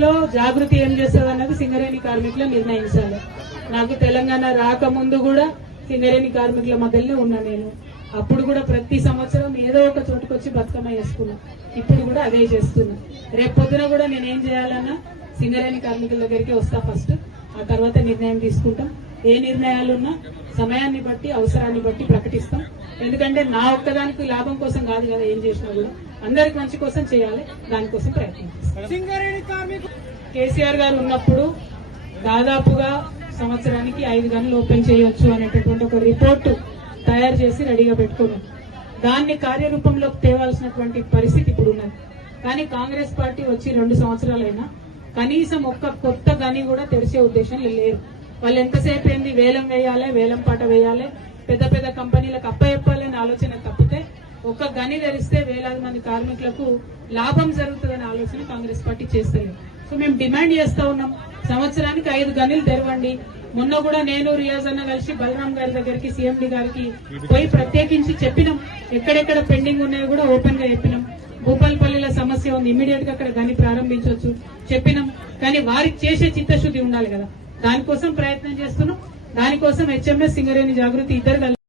స్థాయిలో జాగృతి ఏం చేస్తుంది అన్నది సింగరేణి కార్మికులు నిర్ణయించాలి. నాకు తెలంగాణ రాకముందు కూడా సింగరేణి కార్మికుల మధ్యలోనే ఉన్నా నేను. అప్పుడు కూడా ప్రతి సంవత్సరం ఏదో ఒక చోటుకొచ్చి బతుకమ్మ వేసుకున్నా. ఇప్పుడు కూడా అదే చేస్తున్నా. రేపు పొద్దున కూడా నేను ఏం చేయాలన్నా సింగరేణి కార్మికుల దగ్గరికి వస్తా ఫస్ట్. ఆ తర్వాత నిర్ణయం తీసుకుంటాం. ఏ నిర్ణయాలున్నా సమయాన్ని బట్టి అవసరాన్ని బట్టి ప్రకటిస్తాం. ఎందుకంటే నా ఒక్కదానికి లాభం కోసం కాదు కదా ఏం చేసినా కూడా. అందరికి మంచి కోసం చేయాలి. దానికోసం ప్రయత్నం కేసీఆర్ గారు ఉన్నప్పుడు దాదాపుగా సంవత్సరానికి ఐదు గనులు ఓపెన్ చేయొచ్చు అనేటటువంటి ఒక రిపోర్టు తయారు చేసి రెడీగా పెట్టుకున్నాం. దాన్ని కార్యరూపంలోకి తేవాల్సినటువంటి పరిస్థితి ఇప్పుడు ఉన్నది. కానీ కాంగ్రెస్ పార్టీ వచ్చి రెండు సంవత్సరాలైనా కనీసం ఒక్క కొత్త గని కూడా తెరిచే ఉద్దేశం లేరు వాళ్ళు ఎంతసేపు ఏంది? వేలం వేయాలి వేలం పాట వేయాలి పెద్ద పెద్ద కంపెనీలకు అప్పచెప్పాలి అనే ఆలోచన తప్పితే ఒక్క గని ధరిస్తే వేలాది మంది కార్మికులకు లాభం జరుగుతుందనే ఆలోచన కాంగ్రెస్ పార్టీ చేస్తలేదు. సో మేము డిమాండ్ చేస్తా ఉన్నాం. సంవత్సరానికి ఐదు గనులు తెరవండి. మొన్న కూడా నేను రియాజ్ అన్న కలిసి బలరాం గారి దగ్గరికి సీఎండి గారికి పోయి ప్రత్యేకించి చెప్పినాం. ఎక్కడెక్కడ పెండింగ్ ఉన్నాయో కూడా ఓపెన్గా చెప్పినాం. భూపాలపల్లిలో సమస్య ఉంది. ఇమీడియట్గా అక్కడ గని ప్రారంభించవచ్చు చెప్పినాం. కానీ వారికి చేసే చిత్తశుద్ధి ఉండాలి కదా. దానికోసం ప్రయత్నం చేస్తున్నాం. దానికోసం హెచ్ఎంఎస్ సింగరేణి జాగృతి ఇద్దరు